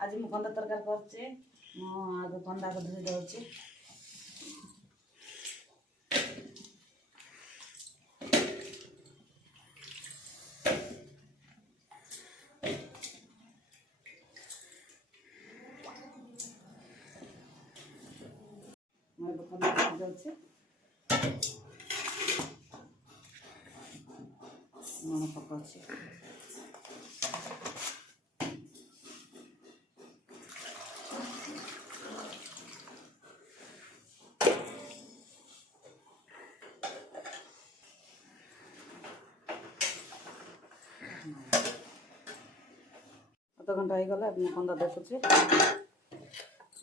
आज मु कंदा तरकारी करछे मो आगे कंदा को धोई दउछि मैं कंदा धोई दउछि लुण पकाउछि आधा घंटा हो गला कंदा देखुचे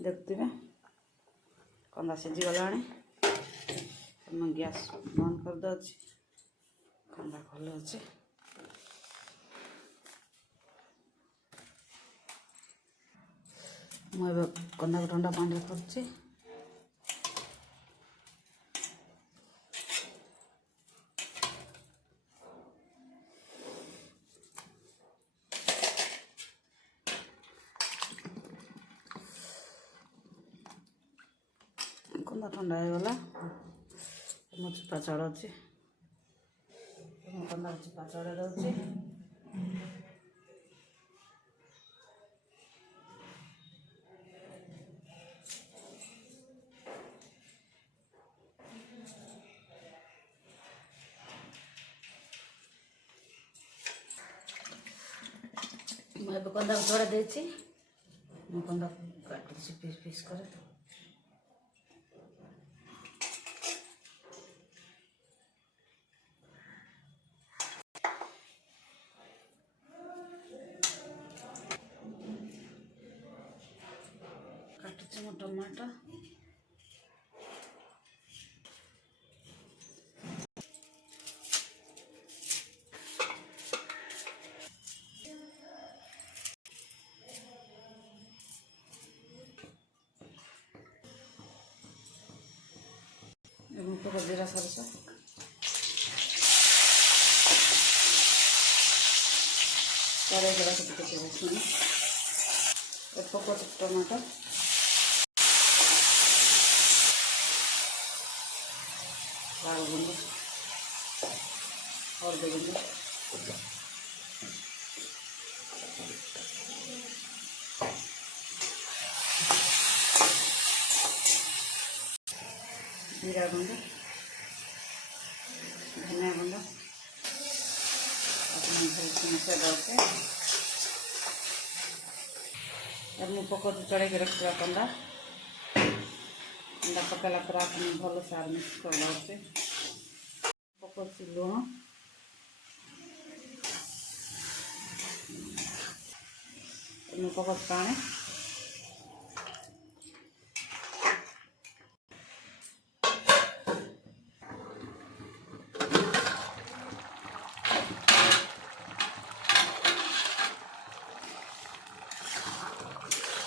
देखते कंदा सीझी गला मैं गैस बंद कर दे कंदा खोल अच्छे मुझे कंदा को ठंडा पानी कर कंदा ठंडा हो गला मो चिपा चढ़ाऊँ कंदा चिपा चढ़ा दूसरी मैं कंदा को चढ़ा दे कंदा काटी पीस पीस कर टमाटर जीरा सरस पको टमाटर लाल गुंड और गुंड जीरा गुंड धनिया गुंड मिसा दे पको चढ़े रखा कंदा कंदा पकला पर भल सार मिक्स कर दे पकोसी लुण पकोस पानी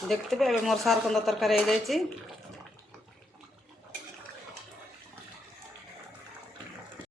देखते मोर सार कंदा तरकारी हो जाए